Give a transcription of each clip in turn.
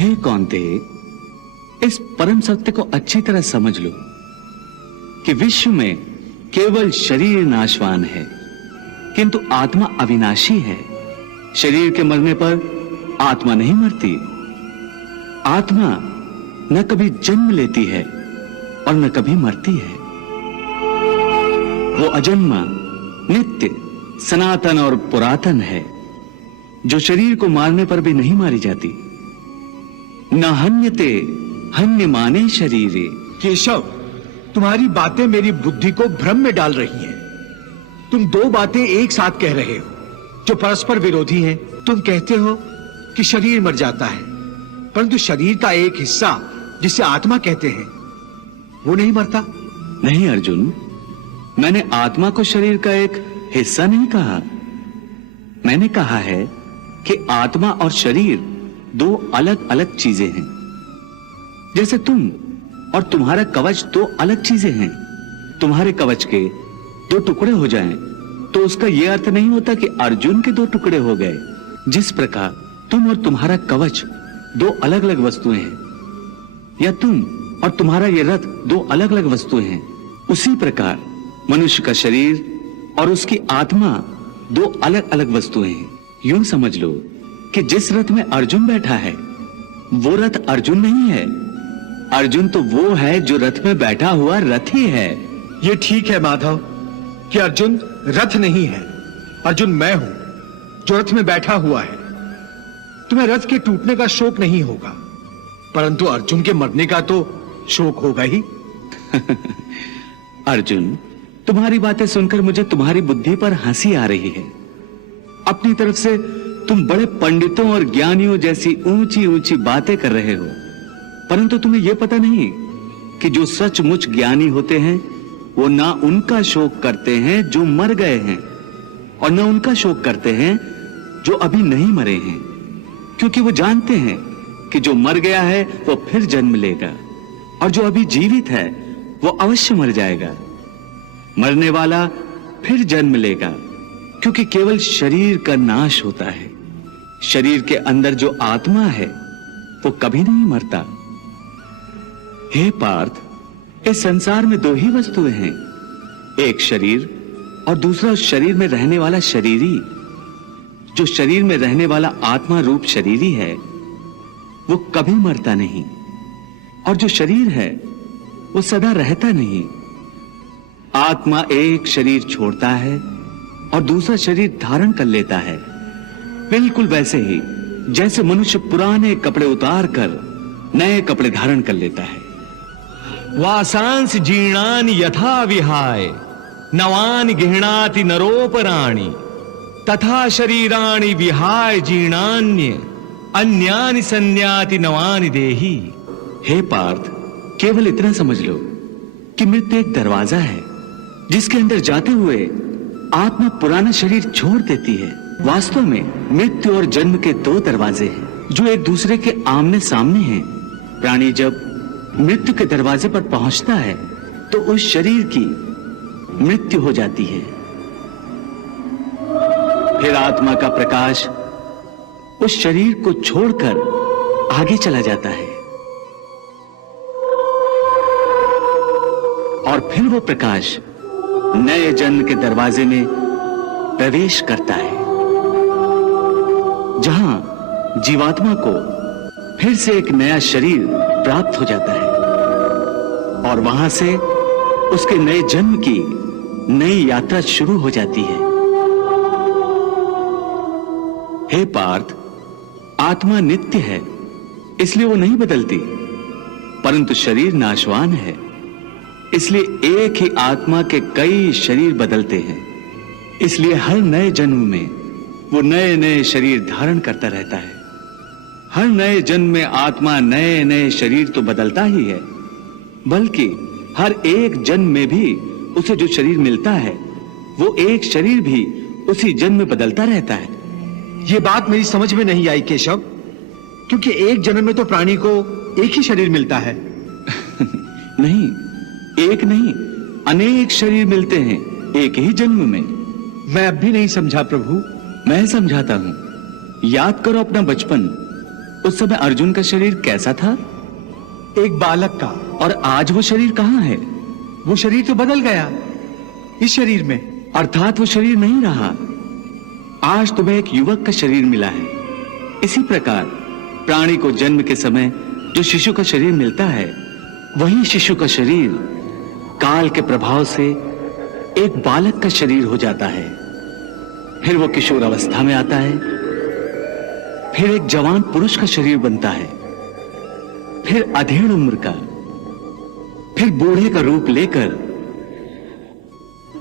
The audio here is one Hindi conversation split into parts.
हे कौन्ते, इस परम सत्य को अच्छी तरह समझ लो कि विश्व में केवल शरीर नाशवान है, किंतु आत्मा अविनाशी है। शरीर के मरने पर आत्मा नहीं मरती। आत्मा न कभी जन्म लेती है और न कभी मरती है। वो अजन्मा, नित्य, सनातन और पुरातन है, जो शरीर को मारने पर भी नहीं मारी जाती। न हन्यते हन्यमाने शरीरे। केशव, तुम्हारी बातें मेरी बुद्धि को भ्रम में डाल रही हैं। तुम दो बातें एक साथ कह रहे हो जो परस्पर विरोधी हैं। तुम कहते हो कि शरीर मर जाता है, परंतु शरीर का एक हिस्सा जिसे आत्मा कहते हैं वो नहीं मरता। नहीं अर्जुन, मैंने आत्मा को शरीर का एक हिस्सा नहीं कहा। मैंने कहा है कि आत्मा और शरीर दो अलग अलग चीजें हैं। जैसे तुम और तुम्हारा कवच दो अलग चीजें हैं। तुम्हारे कवच के दो टुकड़े हो जाएं तो उसका यह अर्थ नहीं होता कि अर्जुन के दो टुकड़े हो गए। जिस प्रकार तुम और तुम्हारा कवच दो अलग अलग वस्तुएं हैं, या तुम और तुम्हारा यह रथ दो अलग अलग वस्तुएं हैं, उसी प्रकार मनुष्य का शरीर और उसकी आत्मा दो अलग अलग वस्तुएं हैं। यूं समझ लो कि जिस रथ में अर्जुन बैठा है वो रथ अर्जुन नहीं है। अर्जुन तो वो है जो रथ में बैठा हुआ रथी है। ये ठीक है माधव कि अर्जुन रथ नहीं है। अर्जुन मैं हूं जो रथ में बैठा हुआ है। तुम्हें रथ के टूटने का शोक नहीं होगा, परंतु अर्जुन के मरने का तो शोक होगा ही। अर्जुन, तुम्हारी बातें सुनकर मुझे तुम्हारी बुद्धि पर हंसी आ रही है। अपनी तरफ से तुम बड़े पंडितों और ज्ञानियों जैसी ऊंची ऊंची बातें कर रहे हो, परंतु तुम्हें यह पता नहीं कि जो सचमुच ज्ञानी होते हैं वो ना उनका शोक करते हैं जो मर गए हैं, और न उनका शोक करते हैं जो अभी नहीं मरे हैं, क्योंकि वो जानते हैं कि जो मर गया है वो फिर जन्म लेगा, और जो अभी जीवित है वो अवश्य मर जाएगा। मरने वाला फिर जन्म लेगा, क्योंकि केवल शरीर का नाश होता है। शरीर के अंदर जो आत्मा है वो कभी नहीं मरता। हे पार्थ, इस संसार में दो ही वस्तुएं हैं, एक शरीर और दूसरा उस शरीर में रहने वाला शरीरी। जो शरीर में रहने वाला आत्मा रूप शरीरी है वो कभी मरता नहीं, और जो शरीर है वो सदा रहता नहीं। आत्मा एक शरीर छोड़ता है और दूसरा शरीर धारण कर लेता है, बिल्कुल वैसे ही जैसे मनुष्य पुराने कपड़े उतार कर नए कपड़े धारण कर लेता है। वासांस जीर्णानि यथा विहाय नवानि गृह्णाति नरोपराणि तथा शरीराणि विहाय जीर्णान्य अन्यानि संन्याति नवानि देहि। हे पार्थ, केवल इतना समझ लो कि मृत्यु एक दरवाजा है जिसके अंदर जाते हुए आत्मा पुराना शरीर छोड़ देती है। वास्तव में मृत्यु और जन्म के दो दरवाजे हैं जो एक दूसरे के आमने सामने हैं। प्राणी जब मृत्यु के दरवाजे पर पहुंचता है तो उस शरीर की मृत्यु हो जाती है। फिर आत्मा का प्रकाश उस शरीर को छोड़कर आगे चला जाता है, और फिर वो प्रकाश नए जन्म के दरवाजे में प्रवेश करता है, जहां जीवात्मा को फिर से एक नया शरीर प्राप्त हो जाता है, और वहां से उसके नए जन्म की नई यात्रा शुरू हो जाती है। हे पार्थ, आत्मा नित्य है, इसलिए वो नहीं बदलती, परंतु शरीर नाशवान है, इसलिए एक ही आत्मा के कई शरीर बदलते हैं। इसलिए हर नए जन्म में वो नए नए शरीर धारण करता रहता है। हर नए जन्म में आत्मा नए नए शरीर तो बदलता ही है, बल्कि हर एक जन्म में भी उसे जो शरीर मिलता है वो एक शरीर भी उसी जन्म में बदलता रहता है। ये बात मेरी समझ में नहीं आई केशव, क्योंकि एक जन्म में तो प्राणी को एक ही शरीर मिलता है। नहीं, एक नहीं, अनेक शरीर मिलते हैं एक ही जन्म में। मैं अब भी नहीं समझा प्रभु। मैं समझाता हूं। याद करो अपना बचपन, उस समय अर्जुन का शरीर कैसा था? एक बालक का। और आज वो शरीर कहां है? वो शरीर तो बदल गया इस शरीर में। अर्थात वो शरीर नहीं रहा। आज तुम्हें एक युवक का शरीर मिला है। इसी प्रकार प्राणी को जन्म के समय जो शिशु का शरीर मिलता है, वही शिशु का शरीर काल के प्रभाव से एक बालक का शरीर हो जाता है। फिर वो किशोर अवस्था में आता है, फिर एक जवान पुरुष का शरीर बनता है, फिर अधेड़ उम्र का, फिर बूढ़े का रूप लेकर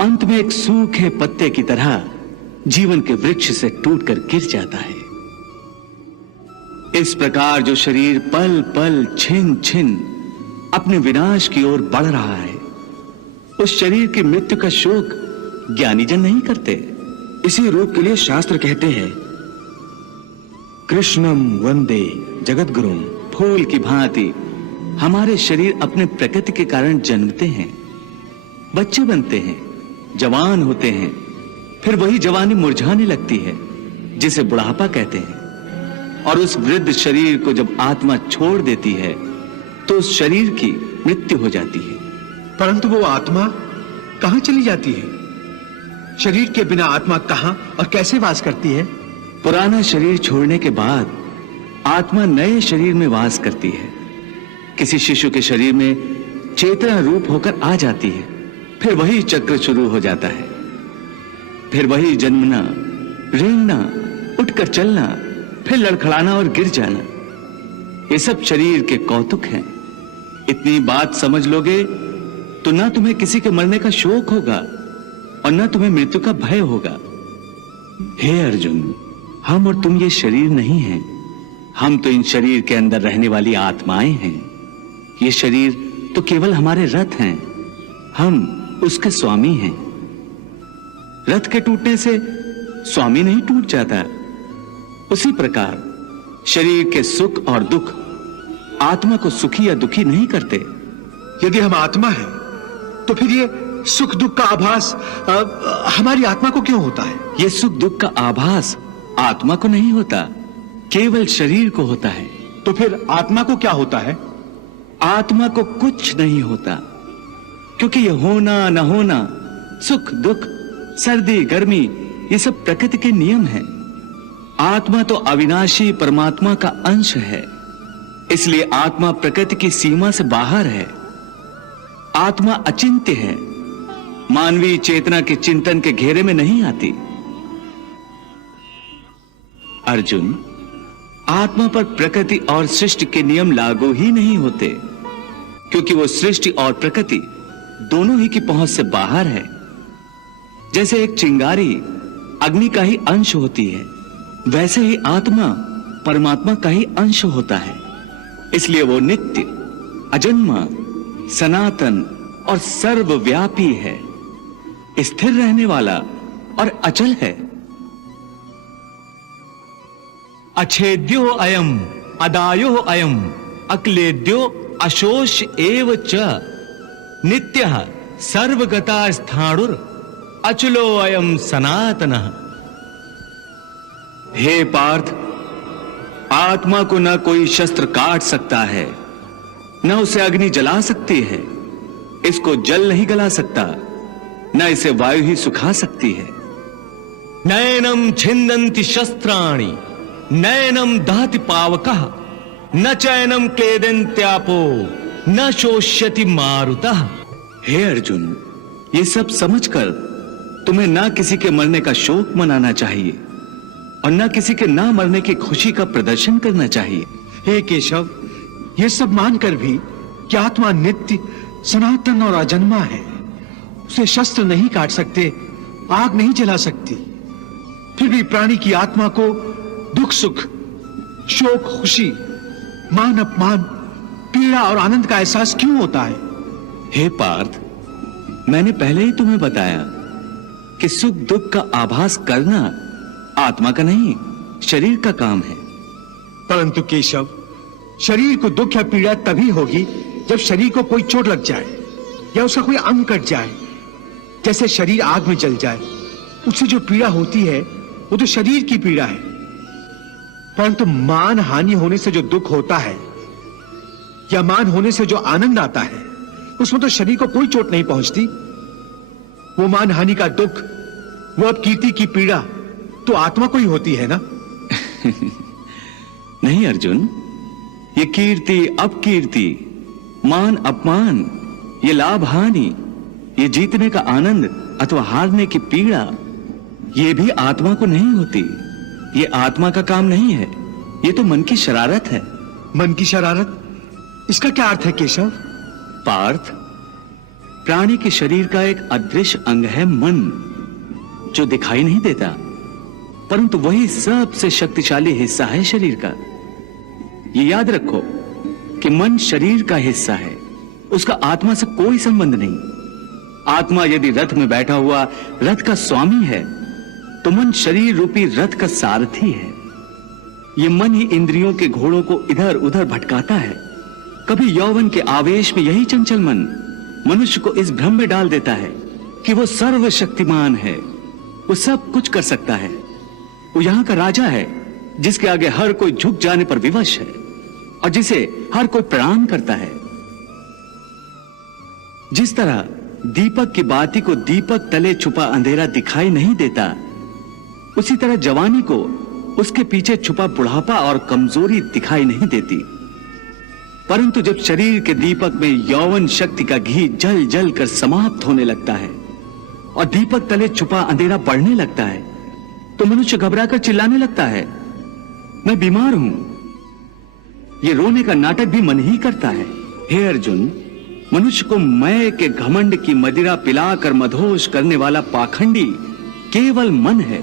अंत में एक सूखे पत्ते की तरह जीवन के वृक्ष से टूटकर गिर जाता है। इस प्रकार जो शरीर पल पल छिन छिन अपने विनाश की ओर बढ़ रहा है, उस शरीर की मृत्यु का शोक ज्ञानीजन नहीं करते। इसी रूप के लिए शास्त्र कहते हैं, कृष्णम वंदे जगद्गुरुम। फूल की भांति हमारे शरीर अपने प्रकृति के कारण जन्मते हैं, बच्चे बनते हैं, जवान होते हैं, फिर वही जवानी मुरझाने लगती है जिसे बुढ़ापा कहते हैं। और उस वृद्ध शरीर को जब आत्मा छोड़ देती है तो उस शरीर की मृत्यु हो जाती है। परंतु वो आत्मा कहां चली जाती है? शरीर के बिना आत्मा कहां और कैसे वास करती है? पुराना शरीर छोड़ने के बाद आत्मा नए शरीर में वास करती है। किसी शिशु के शरीर में चेतना रूप होकर आ जाती है, फिर वही चक्र शुरू हो जाता है। फिर वही जन्मना, रेंगना, उठकर चलना, फिर लड़खड़ाना और गिर जाना। ये सब शरीर के कौतुक हैं। इतनी बात समझ लोगे तो ना तुम्हें किसी के मरने का शोक होगा और ना तुम्हें मृत्यु का भय होगा। हे अर्जुन, हम और तुम ये शरीर नहीं हैं। हम तो इन शरीर के अंदर रहने वाली आत्माएं हैं। ये शरीर तो केवल हमारे रथ हैं, हम उसके स्वामी हैं। रथ के टूटने से स्वामी नहीं टूट जाता। उसी प्रकार शरीर के सुख और दुख आत्मा को सुखी या दुखी नहीं करते। यदि हम आत्मा हैं, तो फिर ये सुख दुख का आभास हमारी आत्मा को क्यों होता है? ये सुख दुख का आभास आत्मा को नहीं होता, केवल शरीर को होता है। तो फिर आत्मा को क्या होता है? आत्मा को कुछ नहीं होता, क्योंकि ये होना न होना, सुख दुख, सर्दी गर्मी, ये सब प्रकृति के नियम हैं। आत्मा तो अविनाशी परमात्मा का अंश है, इसलिए आत्मा प्रकृति की सीमा से बाहर है। आत्मा अचिंत्य है, मानवीय चेतना के चिंतन के घेरे में नहीं आती। अर्जुन, आत्मा पर प्रकृति और सृष्टि के नियम लागू ही नहीं होते, क्योंकि वो सृष्टि और प्रकृति दोनों ही की पहुंच से बाहर है। जैसे एक चिंगारी अग्नि का ही अंश होती है, वैसे ही आत्मा परमात्मा का ही अंश होता है। इसलिए वो नित्य, अजन्मा, सनातन और सर्वव्यापी है, स्थिर रहने वाला और अचल है। अछेद्यो अयम अदायो अयम अक्लेद्यो अशोष एव च नित्यः सर्वगता स्थाणुर अचलो अयम सनातनः। हे पार्थ, आत्मा को न कोई शस्त्र काट सकता है, न उसे अग्नि जला सकती है, इसको जल नहीं गला सकता, न इसे वायु ही सुखा सकती है। नैनम छिन्दन्ति शस्त्राणि नैनम दहति पावकः न चैनम क्लेदन्त्यापो न शोष्यति मारुतः। हे अर्जुन, ये सब समझकर तुम्हें ना किसी के मरने का शोक मनाना चाहिए और ना किसी के ना मरने की खुशी का प्रदर्शन करना चाहिए। हे केशव, ये सब मानकर भी कि आत्मा नित्य, सनातन और अजन्मा है, उसे शस्त्र नहीं काट सकते, आग नहीं जला सकती, फिर भी प्राणी की आत्मा को दुख सुख, शोक खुशी, मान अपमान, पीड़ा और आनंद का एहसास क्यों होता है? हे पार्थ, मैंने पहले ही तुम्हें बताया कि सुख दुख का आभास करना आत्मा का नहीं, शरीर का काम है। परंतु केशव, शरीर को दुख या पीड़ा तभी होगी जब शरीर को कोई चोट लग जाए या उसका कोई अंग कट जाए। जैसे शरीर आग में जल जाए, उससे जो पीड़ा होती है वो तो शरीर की पीड़ा है। परंतु मान हानि होने से जो दुख होता है या मान होने से जो आनंद आता है, उसमें तो शरीर को कोई चोट नहीं पहुंचती। वो मान हानि का दुख, वो अपकीर्ति की पीड़ा तो आत्मा को ही होती है ना। नहीं अर्जुन, ये कीर्ति अपकीर्ति, मान अपमान, ये लाभ हानि, ये जीतने का आनंद अथवा हारने की पीड़ा, ये भी आत्मा को नहीं होती। ये आत्मा का काम नहीं है, ये तो मन की शरारत है। मन की शरारत, इसका क्या अर्थ है केशव? पार्थ, प्राणी के शरीर का एक अदृश्य अंग है मन, जो दिखाई नहीं देता, परंतु वही सबसे शक्तिशाली हिस्सा है शरीर का। ये याद रखो कि मन शरीर का हिस्सा है, उसका आत्मा से कोई संबंध नहीं। आत्मा यदि रथ में बैठा हुआ रथ का स्वामी है, तो मन शरीर रूपी रथ का सारथी है। ये मन ही इंद्रियों के घोड़ों को इधर उधर भटकाता है। कभी यौवन के आवेश में यही चंचल मन मनुष्य को इस भ्रम में डाल देता है कि वो सर्वशक्तिमान है, वो सब कुछ कर सकता है, वो यहां का राजा है, जिसके आगे हर कोई झुक जाने पर विवश है और जिसे हर कोई प्रणाम करता है। जिस तरह दीपक की बाती को दीपक तले छुपा अंधेरा दिखाई नहीं देता, उसी तरह जवानी को उसके पीछे छुपा बुढ़ापा और कमजोरी दिखाई नहीं देती। परंतु जब शरीर के दीपक में यौवन शक्ति का घी जल जल कर समाप्त होने लगता है और दीपक तले छुपा अंधेरा बढ़ने लगता है, तो मनुष्य घबराकर चिल्लाने लगता है, मैं बीमार हूं। ये रोने का नाटक भी मन ही करता है। हे अर्जुन, मनुष्य को मैं के घमंड की मदिरा पिलाकर मधोश करने वाला पाखंडी केवल मन है।